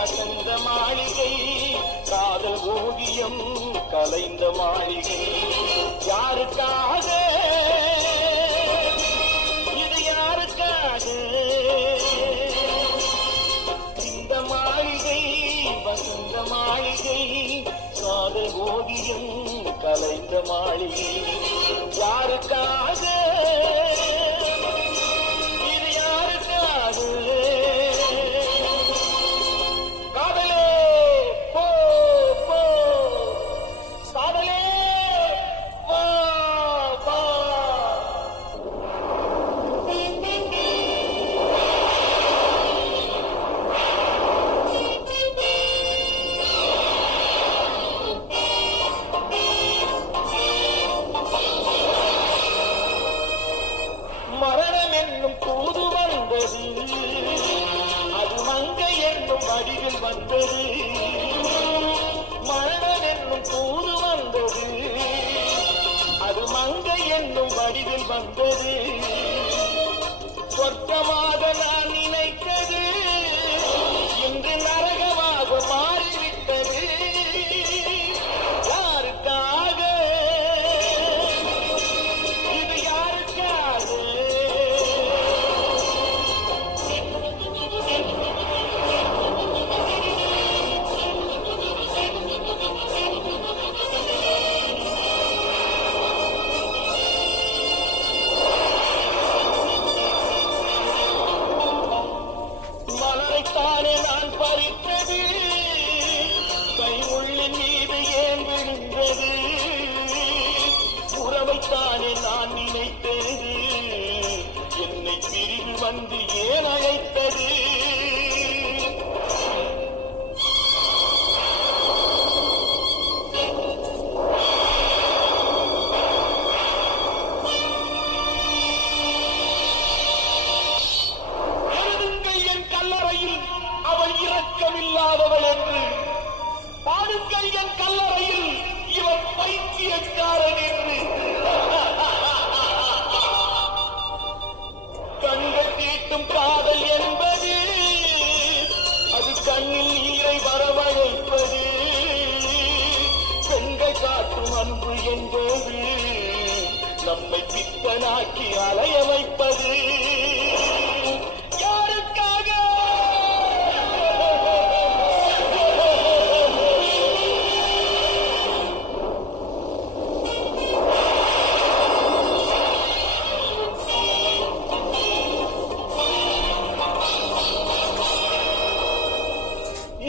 வசந்த மாளிகை காதல் ஓவியம் கலைந்த மாளிகை யாருக்காக இது யாருக்காக இந்த மாளிகை வசந்த மாளிகை காதல் ஓவியம் கலைந்த மாளிகை யாருக்காக இது யாருக்காக காதலே போ போ காதலே வா வா மரணம் என்னும் தூது வந்தது அது மங்கை என்னும் வடிவில் வந்தது மரணம் என்னும் தூது வந்தது அது மங்கை என்னும் வடிவில் வந்தது சொர்க்கமாக நான் நினைத்தது இன்று நரகமாக மாறிவிட்டது யாருக்காக இது யாருக்காக மலரைத்தானே நான் பறித்தது கை உள்ளின் மீது ஏன் விழுந்தது உறவைத்தானே நான் நினைத்தது என்னை பிரிவு வந்து ஏன் அழைத்தது எழுதுங்கள் என் கல்லறையில் அவள் இரக்கமில்லாதவள் என்று பாடுங்கள் என் கல்லறையில் இவன் பைத்தியக்காரன் என்று கண்கள் தீட்டும் காதல் என்பது அது கண்ணில் நீரை வரவழைப்பது பெண்கள் காட்டும் அன்பு என்பது நம்மை பித்தனாக்கி அலைய வைப்பது யாருக்காக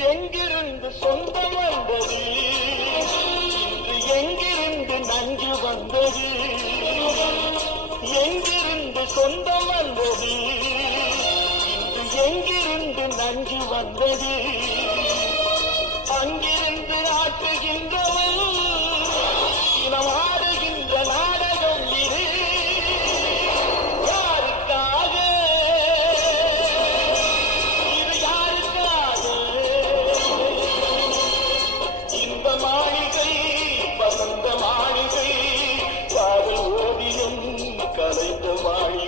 எங்கிருந்து சொந்தம் வந்தது இன்று எங்கிருந்து நஞ்சு வந்தது எங்கிருந்து சொந்தம் வந்தது இன்று எங்கிருந்து நஞ்சு வந்தது அங்கிருந்து ஆட்டுகின்றவன் இனம் ஆடுகின்ற நாடகம் இது யாருக்காக இது யாருக்காக இந்த மாளிகை வசந்த மாளிகை காதல் ஓவியம் கலைந்த மாளிகை